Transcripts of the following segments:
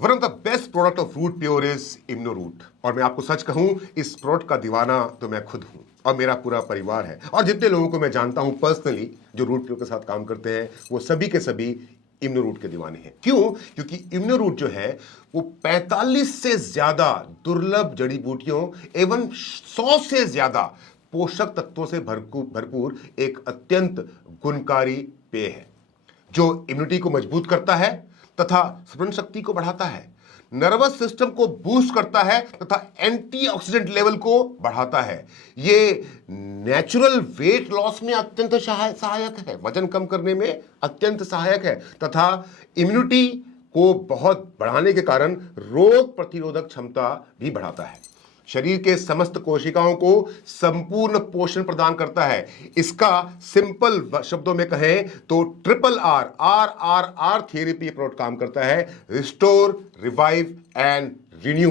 One of the best product of root pure is immuno root. और मैं आपको सच कहूं, इस प्रोडक्ट का दीवाना तो मैं खुद हूं और मेरा पूरा परिवार है। और जितने लोगों को मैं जानता हूं पर्सनली जो रूट प्योर के साथ काम करते हैं, वो सभी के सभी इम्नो रूट के दीवाने हैं। क्यों? क्योंकि इम्नो रूट जो है वो 45 से ज्यादा दुर्लभ जड़ी बूटियों एवं 100 से ज्यादा पोषक तत्वों से भरपूर एक अत्यंत गुणकारी पेय है जो इम्यूनिटी को मजबूत करता है तथा स्मरण शक्ति को बढ़ाता है, नर्वस सिस्टम को बूस्ट करता है तथा एंटीऑक्सीडेंट लेवल को बढ़ाता है। ये नेचुरल वेट लॉस में अत्यंत सहायक है, वजन कम करने में अत्यंत सहायक है तथा इम्यूनिटी को बहुत बढ़ाने के कारण रोग प्रतिरोधक क्षमता भी बढ़ाता है। शरीर के समस्त कोशिकाओं को संपूर्ण पोषण प्रदान करता है। इसका सिंपल शब्दों में कहें तो triple R R R R therapy approach काम करता है, रिस्टोर, रिवाइव एंड रिन्यू।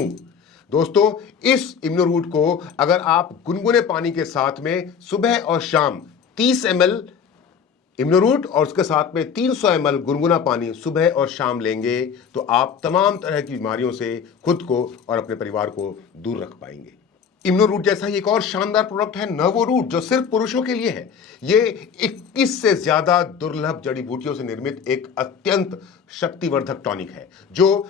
दोस्तों, इस इम्नो रूट को अगर आप गुनगुने पानी के साथ में सुबह और शाम 30 ml इम्नो रूट और उसके साथ में 300 ml गुनगुना पानी सुबह और शाम लेंगे तो आप तमाम तरह की बीमारियों से खुद को और अपने परिवार को दूर रख पाएंगे। इम्नो रूट जैसा ही एक और शानदार प्रोडक्ट है नवो रूट, जो सिर्फ पुरुषों के लिए है। ये 21 से ज्यादा दुर्लभ जड़ी बूटियों से निर्मित एक अत्यंत शक्तिवर्धक टॉनिक है जो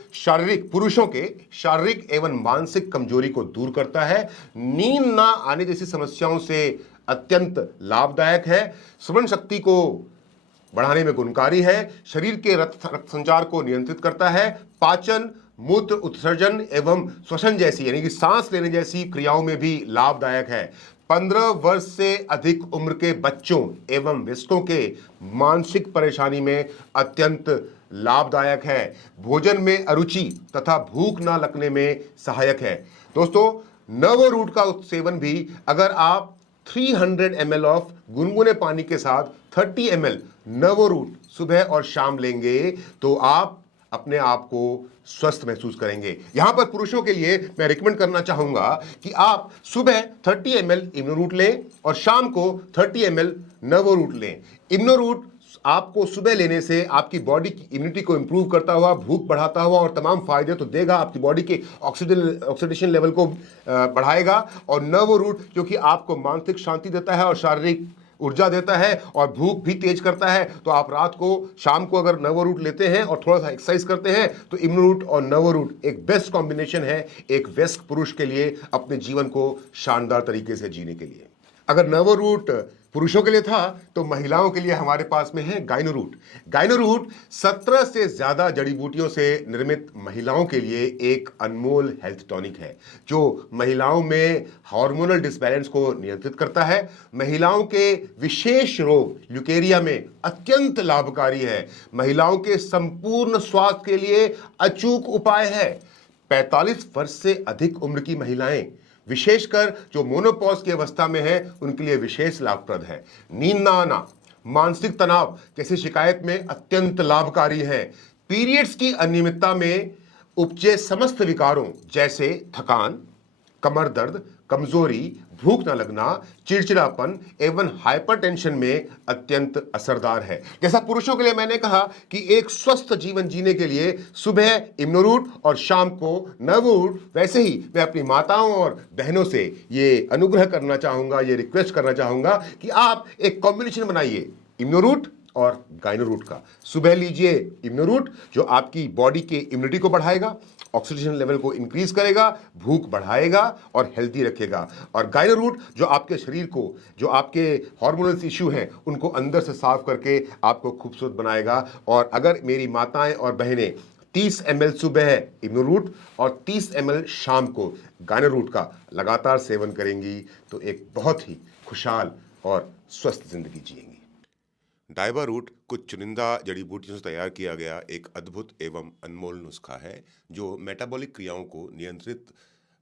पुरुषों के शारीरिक एवं मानसिक कमजोरी को दूर करता है, नींद ना आने जैसी समस्याओं से अत्यंत लाभदायक है, स्मरण शक्ति को बढ़ाने में गुणकारी है, शरीर के रक्त संचार को नियंत्रित करता है, पाचन, मूत्र उत्सर्जन एवं श्वसन जैसी यानी कि सांस लेने जैसी क्रियाओं में भी लाभदायक है। 15 वर्ष से अधिक उम्र के बच्चों एवं वयस्कों के मानसिक परेशानी में अत्यंत लाभदायक है, भोजन में अरुचि तथा भूख ना लगने में सहायक है। दोस्तों, नवो रूट का सेवन भी अगर आप 300 ml ऑफ गुनगुने पानी के साथ 30 ml नवो रूट सुबह और शाम लेंगे तो आप अपने आप को स्वस्थ महसूस करेंगे। यहां पर पुरुषों के लिए मैं रिकमेंड करना चाहूंगा कि आप सुबह 30 ml इम्नो रूट लें और शाम को 30 ml नवो रूट लें। इम्नो रूट आपको सुबह लेने से आपकी बॉडी की इम्यूनिटी को इंप्रूव करता हुआ, भूख बढ़ाता हुआ और तमाम फायदे तो देगा, आपकी बॉडी के ऑक्सीडेशन लेवल को बढ़ाएगा। और नवो रूट क्योंकि आपको मानसिक शांति देता है और शारीरिक ऊर्जा देता है और भूख भी तेज करता है, तो आप रात को शाम को अगर नवो रूट लेते हैं और थोड़ा सा एक्सरसाइज करते हैं तो इम्नो रूट और नवो रूट एक बेस्ट कॉम्बिनेशन है एक वयस्क पुरुष के लिए अपने जीवन को शानदार तरीके से जीने के लिए। अगर नवो रूट पुरुषों के लिए था तो महिलाओं के लिए हमारे पास में है गाइनो रूट। गाइनो रूट 17 से ज्यादा जड़ी बूटियों से निर्मित महिलाओं के लिए एक अनमोल हेल्थ टॉनिक है जो महिलाओं में हार्मोनल डिसबैलेंस को नियंत्रित करता है, महिलाओं के विशेष रोग ल्यूकेरिया में अत्यंत लाभकारी है, महिलाओं के संपूर्ण स्वास्थ्य के लिए अचूक उपाय है। 45 वर्ष से अधिक उम्र की महिलाएं, विशेषकर जो मोनोपॉज की अवस्था में है, उनके लिए विशेष लाभप्रद है। नींद ना आना, मानसिक तनाव जैसी शिकायत में अत्यंत लाभकारी है। पीरियड्स की अनियमितता में उपजे समस्त विकारों जैसे थकान, कमर दर्द, कमजोरी, भूख न लगना, चिड़चिड़ापन एवं हाइपरटेंशन में अत्यंत असरदार है। जैसा पुरुषों के लिए मैंने कहा कि एक स्वस्थ जीवन जीने के लिए सुबह इम्नो रूट और शाम को नवो रूट, वैसे ही मैं अपनी माताओं और बहनों से ये अनुग्रह करना चाहूंगा, ये रिक्वेस्ट करना चाहूंगा कि आप एक कॉम्बिनेशन बनाइए इम्नो रूट और गाइनो रूट का। सुबह लीजिए इम्नो रूट जो आपकी बॉडी के इम्यूनिटी को बढ़ाएगा, ऑक्सीडेशन लेवल को इंक्रीज करेगा, भूख बढ़ाएगा और हेल्दी रखेगा, और गाइनो रूट जो आपके शरीर को, जो आपके हार्मोनल इश्यू हैं उनको अंदर से साफ करके आपको खूबसूरत बनाएगा। और अगर मेरी माताएं और बहनें 30 ml सुबह इम्नो रूट और 30 ml शाम को गाइनो रूट का लगातार सेवन करेंगी तो एक बहुत ही खुशहाल और स्वस्थ जिंदगी जिएंगी। डाइबा रूट कुछ चुनिंदा जड़ी बूटियों से तैयार किया गया एक अद्भुत एवं अनमोल नुस्खा है जो मेटाबॉलिक क्रियाओं को नियंत्रित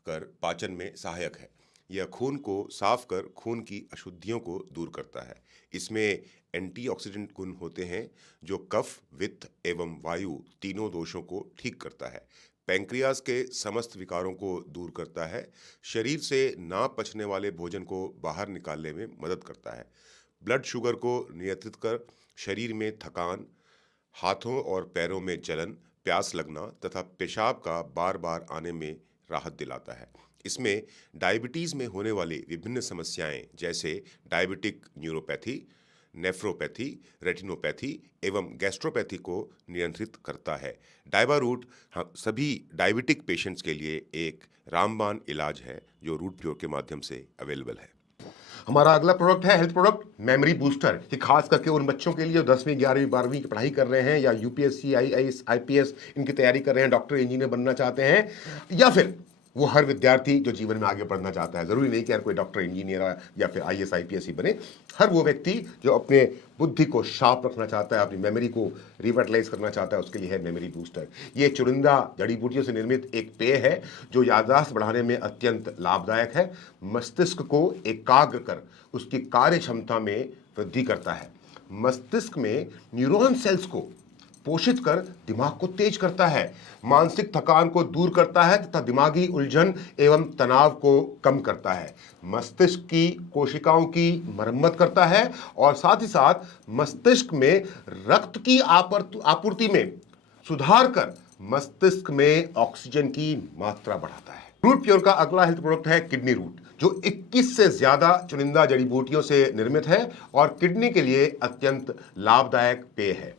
कर पाचन में सहायक है। यह खून को साफ कर खून की अशुद्धियों को दूर करता है। इसमें एंटीऑक्सीडेंट गुण होते हैं जो कफ, वित्त एवं वायु तीनों दोषों को ठीक करता है। पैंक्रियाज के समस्त विकारों को दूर करता है। शरीर से ना पचने वाले भोजन को बाहर निकालने में मदद करता है। ब्लड शुगर को नियंत्रित कर शरीर में थकान, हाथों और पैरों में जलन, प्यास लगना तथा पेशाब का बार बार आने में राहत दिलाता है। इसमें डायबिटीज़ में होने वाली विभिन्न समस्याएं जैसे डायबिटिक न्यूरोपैथी, नेफ्रोपैथी, रेटिनोपैथी एवं गैस्ट्रोपैथी को नियंत्रित करता है। डाइबा रूट सभी डायबिटिक पेशेंट्स के लिए एक रामबाण इलाज है जो रूट प्योर के माध्यम से अवेलेबल है। हमारा अगला प्रोडक्ट है हेल्थ प्रोडक्ट मेमोरी बूस्टर, कि खास करके उन बच्चों के लिए जो 10वीं 11वीं 12वीं की पढ़ाई कर रहे हैं या यूपीएससी आईएएस आईपीएस इनकी तैयारी कर रहे हैं, डॉक्टर इंजीनियर बनना चाहते हैं, या फिर वो हर विद्यार्थी जो जीवन में आगे बढ़ना चाहता है। जरूरी नहीं कि हर कोई डॉक्टर इंजीनियर या फिर आईएएस आईपीएस ही बने। हर वो व्यक्ति जो अपने बुद्धि को शार्प रखना चाहता है, अपनी मेमोरी को रिवाइटलाइज करना चाहता है, उसके लिए है मेमोरी बूस्टर। ये चुनिंदा जड़ी बूटियों से निर्मित एक पेय है जो याददाश्त बढ़ाने में अत्यंत लाभदायक है। मस्तिष्क को एकाग्र कर उसकी कार्य क्षमता में वृद्धि करता है। मस्तिष्क में न्यूरॉन सेल्स को पोषित कर दिमाग को तेज करता है, मानसिक थकान को दूर करता है तथा दिमागी उलझन एवं तनाव को कम करता है, मस्तिष्क की कोशिकाओं की मरम्मत करता है और साथ ही साथ मस्तिष्क में रक्त की आपूर्ति में सुधार कर मस्तिष्क में ऑक्सीजन की मात्रा बढ़ाता है। रूट प्योर का अगला हेल्थ प्रोडक्ट है किडनी रूट, जो 21 से ज्यादा चुनिंदा जड़ी बूटियों से निर्मित है और किडनी के लिए अत्यंत लाभदायक पेय है।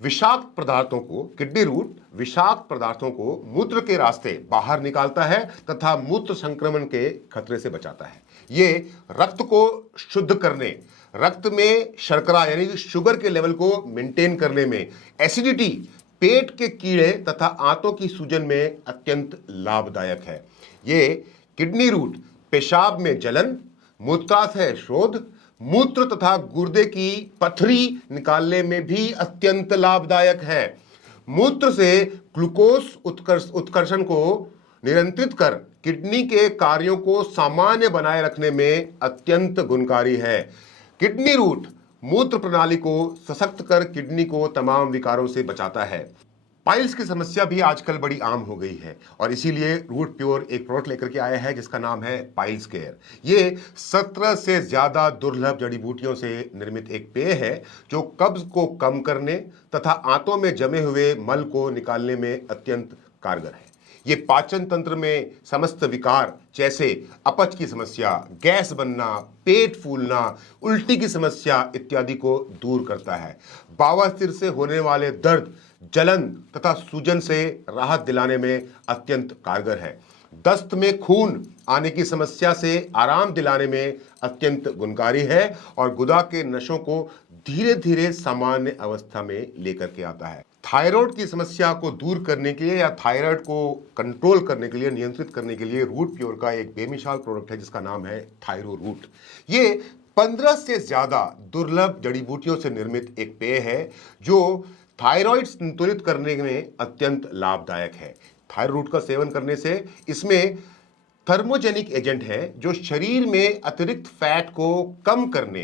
विषाक्त पदार्थों को किडनी रूट विषाक्त पदार्थों को मूत्र के रास्ते बाहर निकालता है तथा मूत्र संक्रमण के खतरे से बचाता है। ये रक्त को शुद्ध करने, रक्त में शर्करा यानी शुगर के लेवल को मेंटेन करने में, एसिडिटी, पेट के कीड़े तथा आंतों की सूजन में अत्यंत लाभदायक है। ये किडनी रूट पेशाब में जलन, मूत्राशय शोध, मूत्र तथा गुर्दे की पथरी निकालने में भी अत्यंत लाभदायक है। मूत्र से ग्लूकोज उत्कर्षण को नियंत्रित कर किडनी के कार्यों को सामान्य बनाए रखने में अत्यंत गुणकारी है। किडनी रूट मूत्र प्रणाली को सशक्त कर किडनी को तमाम विकारों से बचाता है। पाइल्स की समस्या भी आजकल बड़ी आम हो गई है और इसीलिए रूट प्योर एक प्रोडक्ट लेकर के आया है जिसका नाम है पाइल्स केयर। ये 17 से ज्यादा दुर्लभ जड़ी बूटियों से निर्मित एक पेय है जो कब्ज को कम करने तथा आंतों में जमे हुए मल को निकालने में अत्यंत कारगर है। ये पाचन तंत्र में समस्त विकार जैसे अपच की समस्या, गैस बनना, पेट फूलना, उल्टी की समस्या इत्यादि को दूर करता है। बवासीर से होने वाले दर्द, जलन तथा सूजन से राहत दिलाने में अत्यंत कारगर है। दस्त में खून आने की समस्या से आराम दिलाने में अत्यंत गुणकारी है और गुदा के नसों को धीरे धीरे सामान्य अवस्था में लेकर के आता है। थायराइड की समस्या को दूर करने के लिए या थायराइड को कंट्रोल करने के लिए, नियंत्रित करने के लिए रूट प्योर का एक बेमिसाल प्रोडक्ट है जिसका नाम है थायरो रूट। ये 15 से ज्यादा दुर्लभ जड़ी बूटियों से निर्मित एक पेय है जो थायराइड संतुलित करने में अत्यंत लाभदायक है। थायरो रूट का सेवन करने से इसमें थर्मोजेनिक एजेंट है जो शरीर में अतिरिक्त फैट को कम करने,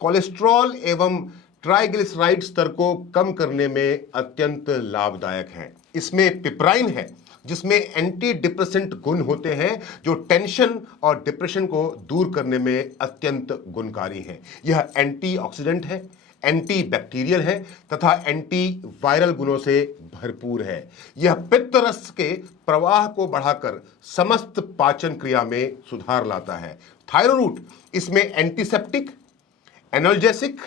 कोलेस्ट्रॉल एवं ट्राइग्लिसराइड स्तर को कम करने में अत्यंत लाभदायक है। इसमें पिपराइन है जिसमें एंटी डिप्रेसेंट गुण होते हैं जो टेंशन और डिप्रेशन को दूर करने में अत्यंत गुणकारी है। यह एंटीऑक्सीडेंट है, एंटी बैक्टीरियल है तथा एंटी वायरल गुणों से भरपूर है। यह पित्त रस के प्रवाह को बढ़ाकर समस्त पाचन क्रिया में सुधार लाता है। थायरो रूट इसमें एंटीसेप्टिक, एनाल्जेसिक,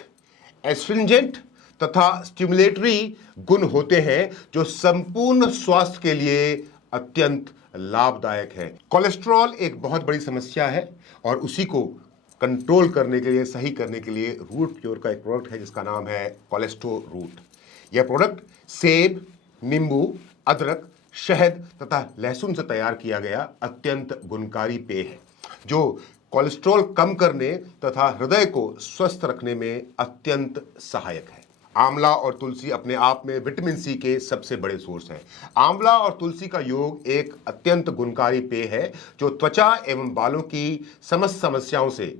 एस्ट्रिंजेंट तथा स्टिमुलेटरी गुण होते हैं जो संपूर्ण स्वास्थ्य के लिए अत्यंत लाभदायक है। कोलेस्ट्रॉल एक बहुत बड़ी समस्या है और उसी को कंट्रोल करने के लिए, सही करने के लिए रूट प्योर का एक प्रोडक्ट है जिसका नाम है कोलेस्ट्रो रूट। यह प्रोडक्ट सेब, नींबू, अदरक, शहद तथा लहसुन से तैयार किया गया अत्यंत गुणकारी पेय है जो कोलेस्ट्रॉल कम करने तथा हृदय को स्वस्थ रखने में अत्यंत सहायक है। आंवला और तुलसी अपने आप में विटामिन सी के सबसे बड़े सोर्स हैं। आंवला और तुलसी का योग एक अत्यंत गुणकारी पेय है जो त्वचा एवं बालों की समस्त समस्याओं से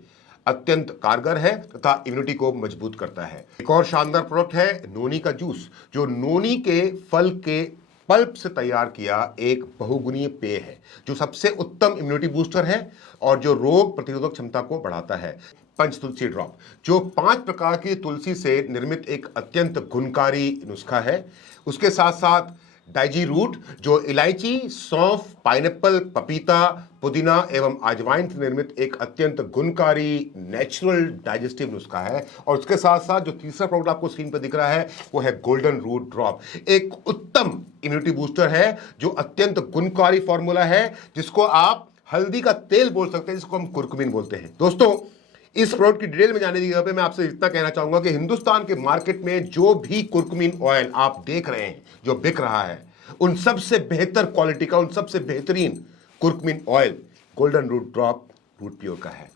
अत्यंत कारगर है तथा इम्यूनिटी को मजबूत करता है। एक और शानदार प्रोडक्ट है नोनी का जूस, जो नोनी के फल के पल्प से तैयार किया एक बहुगुणीय पेय है जो सबसे उत्तम इम्यूनिटी बूस्टर है और जो रोग प्रतिरोधक क्षमता को बढ़ाता है। पंच तुलसी ड्रॉप जो 5 प्रकार की तुलसी से निर्मित एक अत्यंत गुणकारी नुस्खा है। उसके साथ साथ डाइजी रूट, जो इलायची, सौंफ, पाइनएप्पल, पपीता, पुदीना एवं अजवाइन से निर्मित एक अत्यंत गुणकारी नेचुरल डाइजेस्टिव नुस्खा है। और उसके साथ साथ जो तीसरा प्रोडक्ट आपको स्क्रीन पर दिख रहा है वो है गोल्डन रूट ड्रॉप, एक उत्तम इम्यूनिटी बूस्टर है जो अत्यंत गुणकारी फॉर्मूला है, जिसको आप हल्दी का तेल बोल सकते हैं, जिसको हम कुरकुमिन बोलते हैं। दोस्तों, इस प्रोडक्ट की डिटेल में जाने की जगह पे मैं आपसे इतना कहना चाहूंगा कि हिंदुस्तान के मार्केट में जो भी कुरकुमिन ऑयल आप देख रहे हैं जो बिक रहा है, उन सबसे बेहतर क्वालिटी का, उन सबसे बेहतरीन curcumin oil golden root drop root pure का है।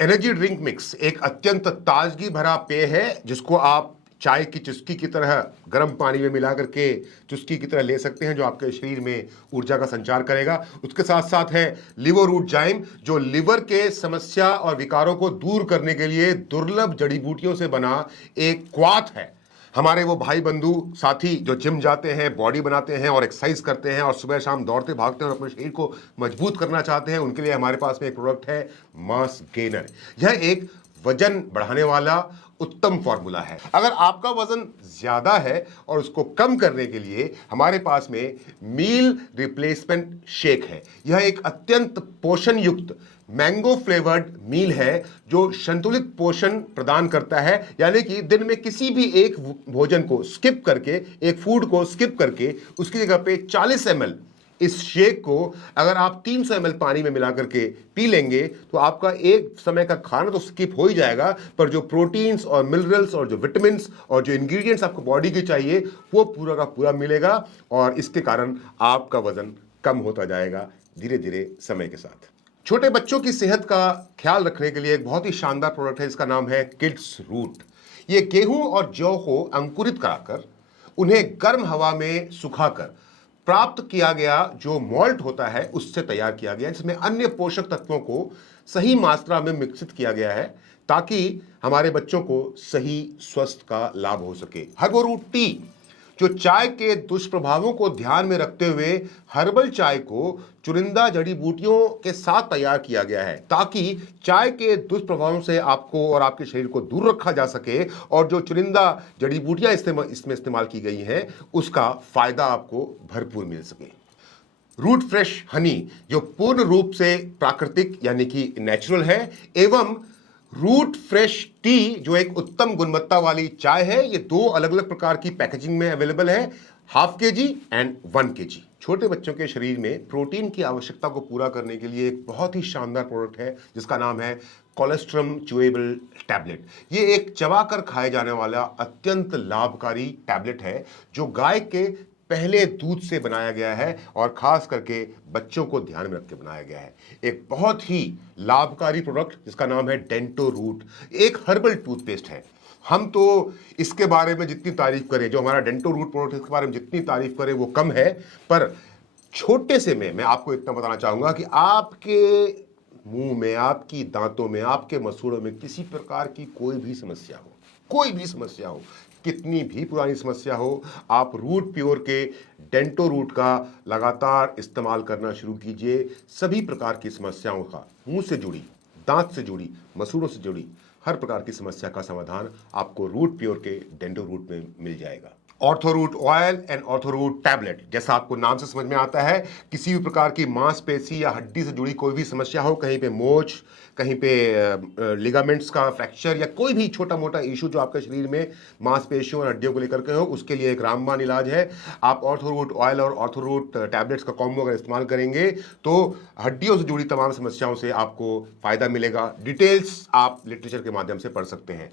एनर्जी ड्रिंक मिक्स एक अत्यंत ताजगी भरा पेय है, जिसको आप चाय की चुस्की की तरह गर्म पानी में मिला करके चुस्की की तरह ले सकते हैं, जो आपके शरीर में ऊर्जा का संचार करेगा। उसके साथ साथ है लिवर रूट जाइम, जो लिवर के समस्या और विकारों को दूर करने के लिए दुर्लभ जड़ी बूटियों से बना एक क्वाथ है। हमारे वो भाई बंधु साथी जो जिम जाते हैं, बॉडी बनाते हैं और एक्सरसाइज करते हैं और सुबह शाम दौड़ते भागते हैं और अपने शरीर को मजबूत करना चाहते हैं, उनके लिए हमारे पास में एक प्रोडक्ट है मास गेनर। यह एक वजन बढ़ाने वाला उत्तम फॉर्मूला है। अगर आपका वजन ज्यादा है और उसको कम करने के लिए हमारे पास में मील रिप्लेसमेंट शेक है। यह एक अत्यंत पोषण युक्त मैंगो फ्लेवर्ड मील है जो संतुलित पोषण प्रदान करता है, यानी कि दिन में किसी भी एक भोजन को स्किप करके, एक फूड को स्किप करके उसकी जगह पे 40 ml इस शेक को अगर आप 300 ml पानी में मिला करके पी लेंगे तो आपका एक समय का खाना तो स्किप हो ही जाएगा, पर जो प्रोटीन्स और मिनरल्स और जो विटामिन्स और जो इंग्रेडिएंट्स आपको बॉडी के चाहिए वो पूरा का पूरा मिलेगा, और इसके कारण आपका वजन कम होता जाएगा धीरे धीरे समय के साथ। छोटे बच्चों की सेहत का ख्याल रखने के लिए एक बहुत ही शानदार प्रोडक्ट है, इसका नाम है किड्स रूट। ये गेहूं और जौ को अंकुरित कराकर उन्हें गर्म हवा में सुखाकर प्राप्त किया गया जो मॉल्ट होता है उससे तैयार किया गया, जिसमें अन्य पोषक तत्वों को सही मात्रा में मिश्रित किया गया है ताकि हमारे बच्चों को सही स्वास्थ्य का लाभ हो सके। हर्बल रूट टी, जो चाय के दुष्प्रभावों को ध्यान में रखते हुए हर्बल चाय को चुनिंदा जड़ी बूटियों के साथ तैयार किया गया है ताकि चाय के दुष्प्रभावों से आपको और आपके शरीर को दूर रखा जा सके, और जो चुनिंदा जड़ी बूटियां इसमें इस्तेमाल की गई हैं उसका फायदा आपको भरपूर मिल सके। रूट फ्रेश हनी, जो पूर्ण रूप से प्राकृतिक यानी कि नेचुरल है, एवं रूट फ्रेश टी, जो एक उत्तम गुणवत्ता वाली चाय है। ये 2 अलग अलग प्रकार की पैकेजिंग में अवेलेबल है, 1/2 kg एंड 1 kg। छोटे बच्चों के शरीर में प्रोटीन की आवश्यकता को पूरा करने के लिए एक बहुत ही शानदार प्रोडक्ट है जिसका नाम है कोलेस्ट्रम च्यूएबल टैबलेट। ये एक चबाकर खाए जाने वाला अत्यंत लाभकारी टैबलेट है जो गाय के पहले दूध से बनाया गया है और खास करके बच्चों को ध्यान में रख के बनाया गया है। एक बहुत ही लाभकारी प्रोडक्ट जिसका नाम है डेंटो रूट, एक हर्बल टूथपेस्ट है। हम तो इसके बारे में जितनी तारीफ करें, जो हमारा डेंटो रूट प्रोडक्ट इसके बारे में जितनी तारीफ करें वो कम है, पर छोटे से में मैं आपको इतना बताना चाहूंगा कि आपके मुंह में, आपकी दांतों में, आपके मसूड़ों में किसी प्रकार की कोई भी समस्या हो, कितनी भी पुरानी समस्या हो, आप रूट प्योर के डेंटो रूट का लगातार इस्तेमाल करना शुरू कीजिए। सभी प्रकार की समस्याओं का, मुंह से जुड़ी, दांत से जुड़ी, मसूड़ों से जुड़ी हर प्रकार की समस्या का समाधान आपको रूट प्योर के डेंटो रूट में मिल जाएगा। ऑर्थोरूट ऑयल एंड ऑर्थोरूट टैबलेट, जैसा आपको नाम से समझ में आता है, किसी भी प्रकार की मांसपेशी या हड्डी से जुड़ी कोई भी समस्या हो, कहीं पे मोच, कहीं पे लिगामेंट्स का फ्रैक्चर या कोई भी छोटा मोटा इशू जो आपके शरीर में मांसपेशियों और हड्डियों को लेकर के हो, उसके लिए एक रामबाण इलाज है। आप ऑर्थोरूट ऑयल और ऑर्थोरूट टैबलेट्स का कॉम्बो अगर इस्तेमाल करेंगे तो हड्डियों से जुड़ी तमाम समस्याओं से आपको फायदा मिलेगा। डिटेल्स आप लिटरेचर के माध्यम से पढ़ सकते हैं।